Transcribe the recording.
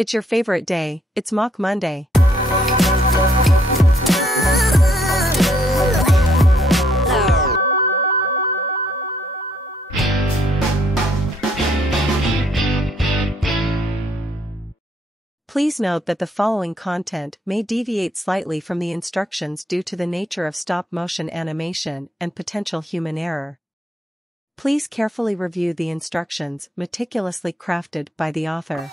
It's your favorite day, it's MOC Monday. Please note that the following content may deviate slightly from the instructions due to the nature of stop-motion animation and potential human error. Please carefully review the instructions meticulously crafted by the author.